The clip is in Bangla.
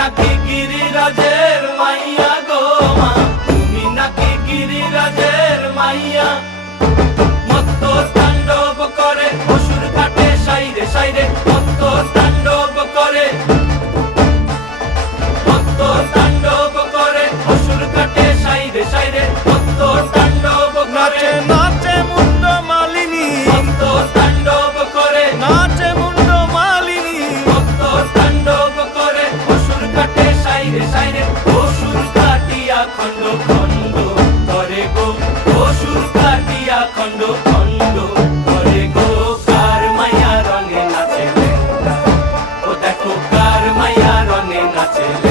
নাকি গিরিরাজের মাইয়া গো মা, তুমি নাকি গিরিরাজের মাইয়া। মত্ত তাণ্ডব করে অসুর কাটে সাইরে সাইরে, মত্ত তাণ্ডব করে, মত্ত তাণ্ডব করে অসুর কাটে সাইরে সাইরে, মত্ত তাণ্ডব করে। নাচে মুন্ড মালিনী, মত্ত তাণ্ডব করে, নাচে মুন্ড মালিনী, মত্ত তাণ্ডব করে অসুর কাটে সাইরে সাইরে, অসুর কাটিয়া খণ্ড খণ্ড করে গো, অসুর কাটিয়া খণ্ড খণ্ড করে গো। কার মায়া রঙে নাচে লেঙ্গা, ও দেখো কার মায়া রঙে নাচে লেঙ্গা।